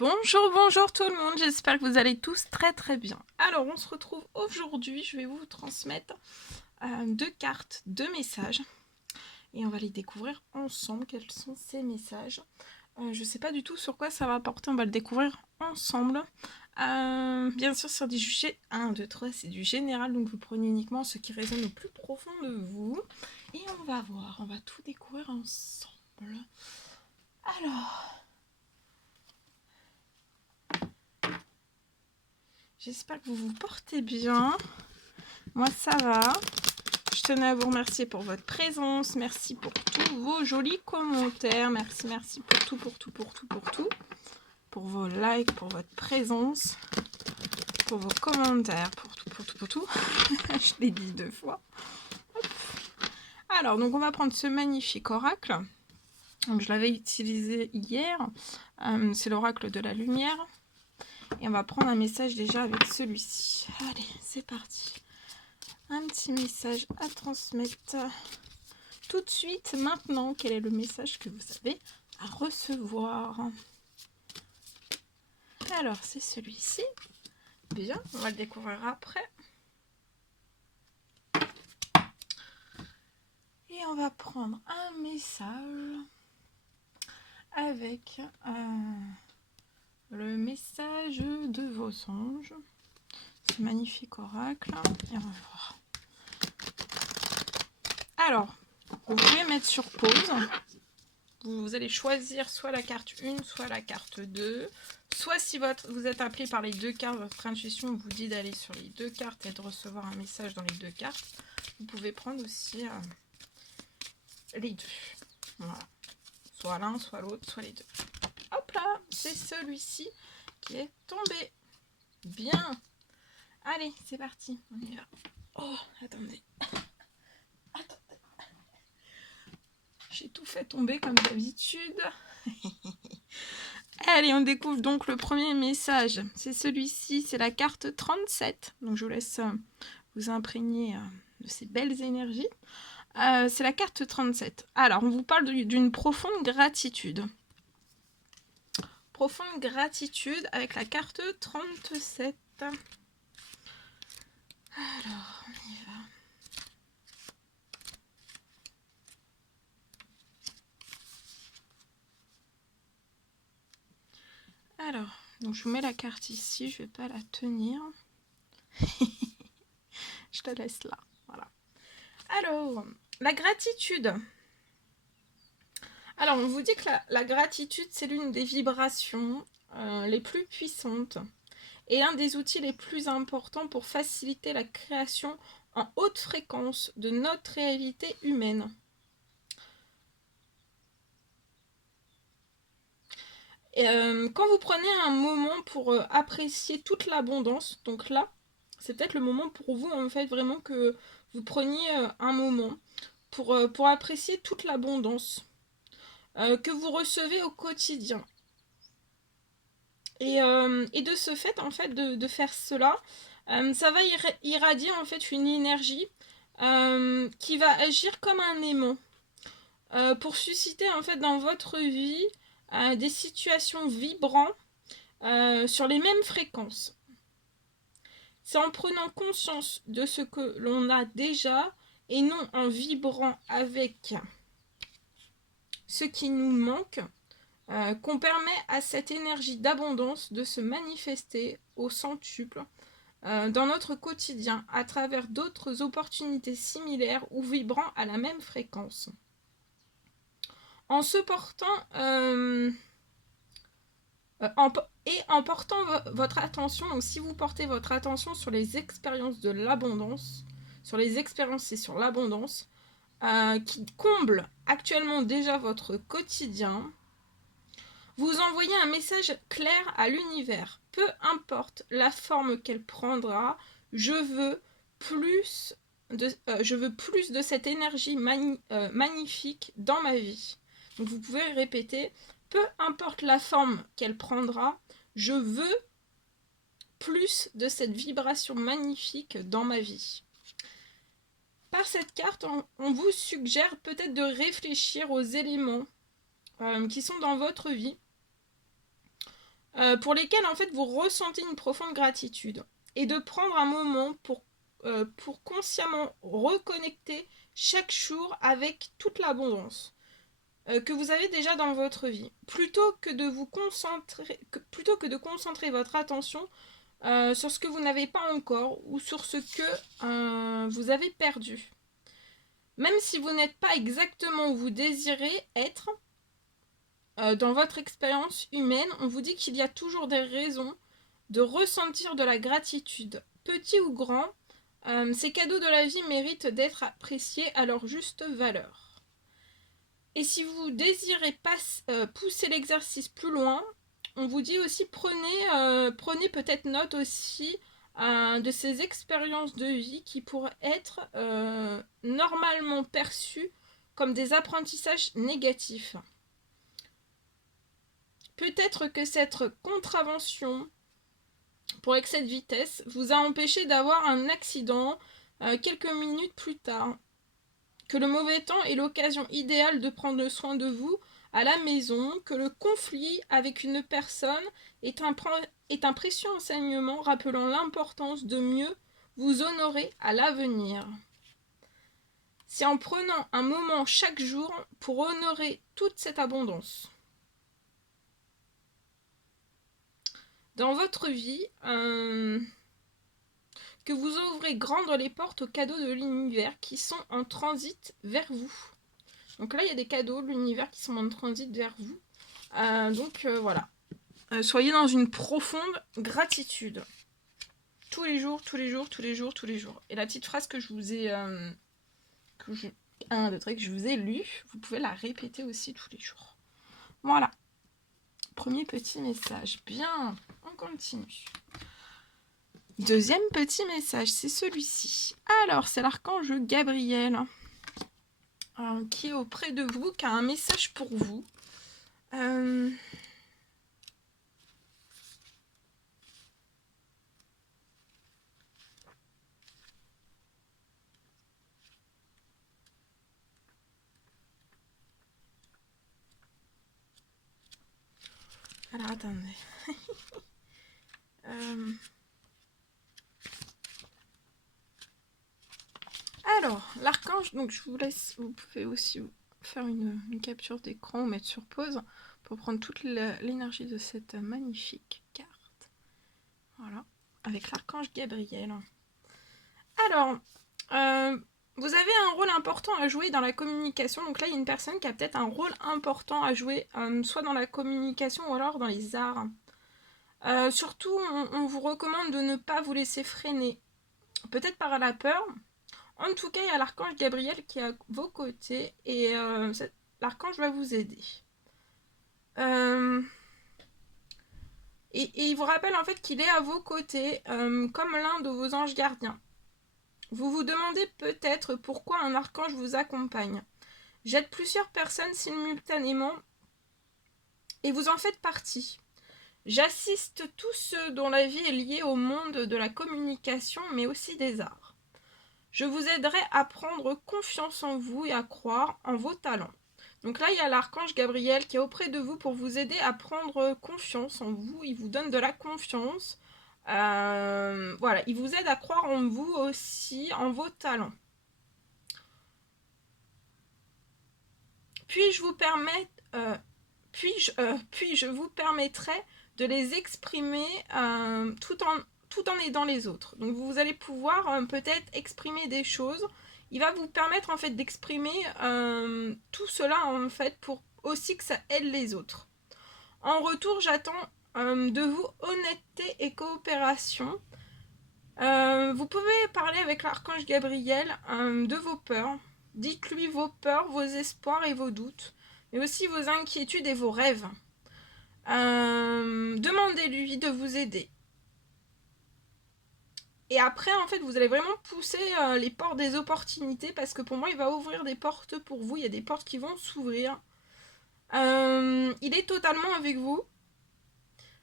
Bonjour, bonjour tout le monde, j'espère que vous allez tous très bien. Alors on se retrouve aujourd'hui, je vais vous transmettre deux cartes, deux messages et on va les découvrir ensemble, quels sont ces messages. Je ne sais pas du tout sur quoi ça va porter, on va le découvrir ensemble. Bien sûr sur des sujets 1, 2, 3, c'est du général, donc vous prenez uniquement ce qui résonne au plus profond de vous. Et on va voir, on va tout découvrir ensemble. Alors... j'espère que vous vous portez bien. Moi, ça va. Je tenais à vous remercier pour votre présence. Merci pour tous vos jolis commentaires. Merci pour tout. Pour vos likes, pour votre présence, pour vos commentaires, pour tout. Je l'ai dit 2 fois. Hop. Alors, donc on va prendre ce magnifique oracle. Donc, je l'avais utilisé hier. C'est l'oracle de la lumière. Et on va prendre un message déjà avec celui-ci. Allez, c'est parti. Un petit message à transmettre tout de suite, maintenant. Quel est le message que vous avez à recevoir? Alors, c'est celui-ci. Bien, on va le découvrir après. Et on va prendre un message avec le message de vos anges. Ce magnifique oracle. Et on va voir. Alors, vous pouvez mettre sur pause. Vous allez choisir soit la carte 1, soit la carte 2. Soit si vous êtes appelé par les deux cartes, votre intuition vous dit d'aller sur les deux cartes et de recevoir un message dans les deux cartes, vous pouvez prendre aussi les deux. Voilà. Soit l'un, soit l'autre, soit les deux. Hop là, c'est celui-ci qui est tombé. Bien. Allez, c'est parti. On y va. Oh, attendez. J'ai tout fait tomber comme d'habitude. Allez, on découvre donc le premier message. C'est celui-ci, c'est la carte 37. Donc je vous laisse vous imprégner de ces belles énergies. C'est la carte 37. Alors, on vous parle d'une profonde gratitude. Profonde gratitude avec la carte 37. Alors, on y va. Alors, donc je vous mets la carte ici, je ne vais pas la tenir. Je la laisse là, voilà. Alors, la gratitude. Alors, on vous dit que la gratitude, c'est l'une des vibrations les plus puissantes et l'un des outils les plus importants pour faciliter la création en haute fréquence de notre réalité humaine. Quand vous prenez un moment pour apprécier toute l'abondance, donc là, c'est peut-être le moment pour vous, en fait, vraiment que vous preniez un moment pour apprécier toute l'abondance que vous recevez au quotidien. Et de ce fait, en fait, de faire cela, ça va irradier, en fait, une énergie qui va agir comme un aimant pour susciter, en fait, dans votre vie des situations vibrantes sur les mêmes fréquences. C'est en prenant conscience de ce que l'on a déjà et non en vibrant avec ce qui nous manque qu'on permet à cette énergie d'abondance de se manifester au centuple dans notre quotidien à travers d'autres opportunités similaires ou vibrant à la même fréquence. En se portant en portant votre attention, donc si vous portez votre attention sur les expériences de l'abondance, sur les expériences et sur l'abondance, qui comblent actuellement déjà votre quotidien, vous envoyez un message clair à l'univers. Peu importe la forme qu'elle prendra, je veux plus de cette énergie magnifique dans ma vie. Donc vous pouvez répéter, peu importe la forme qu'elle prendra, je veux plus de cette vibration magnifique dans ma vie. Par cette carte, on vous suggère peut-être de réfléchir aux éléments qui sont dans votre vie pour lesquels en fait vous ressentez une profonde gratitude. Et de prendre un moment pour consciemment reconnecter chaque jour avec toute l'abondance que vous avez déjà dans votre vie. Plutôt que de concentrer votre attention sur ce que vous n'avez pas encore ou sur ce que vous avez perdu. Même si vous n'êtes pas exactement où vous désirez être, dans votre expérience humaine, on vous dit qu'il y a toujours des raisons de ressentir de la gratitude. Petit ou grand, ces cadeaux de la vie méritent d'être appréciés à leur juste valeur. Et si vous désirez pousser l'exercice plus loin, on vous dit aussi prenez peut-être note aussi de ces expériences de vie qui pourraient être normalement perçues comme des apprentissages négatifs. Peut-être que cette contravention pour excès de vitesse vous a empêché d'avoir un accident quelques minutes plus tard. Que le mauvais temps est l'occasion idéale de prendre soin de vous à la maison, que le conflit avec une personne est un précieux enseignement rappelant l'importance de mieux vous honorer à l'avenir. C'est en prenant un moment chaque jour pour honorer toute cette abondance. Dans votre vie, que vous ouvrez grandes les portes aux cadeaux de l'univers qui sont en transit vers vous. Donc là, il y a des cadeaux de l'univers qui sont en transit vers vous. Voilà. Soyez dans une profonde gratitude. Tous les jours, tous les jours, tous les jours, tous les jours. Et la petite phrase que je vous ai... que je vous ai lue, vous pouvez la répéter aussi tous les jours. Voilà. Premier petit message. Bien, on continue. Deuxième petit message, c'est celui-ci. Alors, c'est l'archange Gabriel qui est auprès de vous, qui a un message pour vous. Alors, attendez. Alors, l'archange, donc je vous laisse, vous pouvez aussi faire une capture d'écran ou mettre sur pause pour prendre toute l'énergie de cette magnifique carte. Voilà, avec l'archange Gabriel. Alors, vous avez un rôle important à jouer dans la communication. Donc là, il y a une personne qui a peut-être un rôle important à jouer, soit dans la communication ou alors dans les arts. Surtout, on vous recommande de ne pas vous laisser freiner. Peut-être par la peur. En tout cas, il y a l'archange Gabriel qui est à vos côtés et l'archange va vous aider. Et il vous rappelle en fait qu'il est à vos côtés comme l'un de vos anges gardiens. Vous vous demandez peut-être pourquoi un archange vous accompagne. J'aide plusieurs personnes simultanément et vous en faites partie. J'assiste tous ceux dont la vie est liée au monde de la communication mais aussi des arts. Je vous aiderai à prendre confiance en vous et à croire en vos talents. Donc là, il y a l'archange Gabriel qui est auprès de vous pour vous aider à prendre confiance en vous. Il vous donne de la confiance. Voilà, il vous aide à croire en vous aussi, en vos talents. Puis-je vous permettrai de les exprimer tout en aidant les autres. Donc vous allez pouvoir peut-être exprimer des choses. Il va vous permettre en fait d'exprimer tout cela en fait pour aussi que ça aide les autres. En retour, j'attends de vous honnêteté et coopération. Vous pouvez parler avec l'archange Gabriel de vos peurs. Dites-lui vos peurs, vos espoirs et vos doutes, mais aussi vos inquiétudes et vos rêves. Demandez-lui de vous aider. Et après, en fait, vous allez vraiment pousser les portes des opportunités parce que pour moi, il va ouvrir des portes pour vous. Il y a des portes qui vont s'ouvrir. Il est totalement avec vous.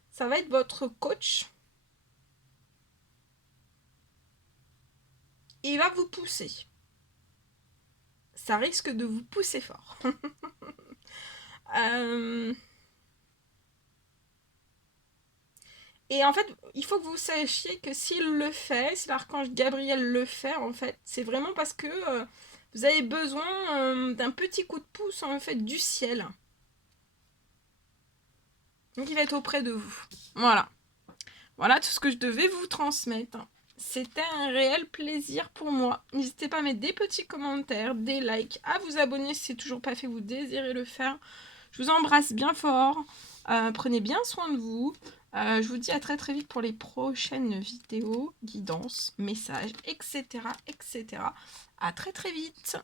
Ça va être votre coach. Et il va vous pousser. Ça risque de vous pousser fort. Et en fait, il faut que vous sachiez que s'il le fait, si l'archange Gabriel le fait, en fait, c'est vraiment parce que vous avez besoin d'un petit coup de pouce, en fait, du ciel. Donc il va être auprès de vous. Voilà. Voilà tout ce que je devais vous transmettre. C'était un réel plaisir pour moi. N'hésitez pas à mettre des petits commentaires, des likes, à vous abonner si c'est toujours pas fait, vous désirez le faire. Je vous embrasse bien fort. Prenez bien soin de vous. Je vous dis à très très vite pour les prochaines vidéos, guidances, messages, etc. etc. À très très vite.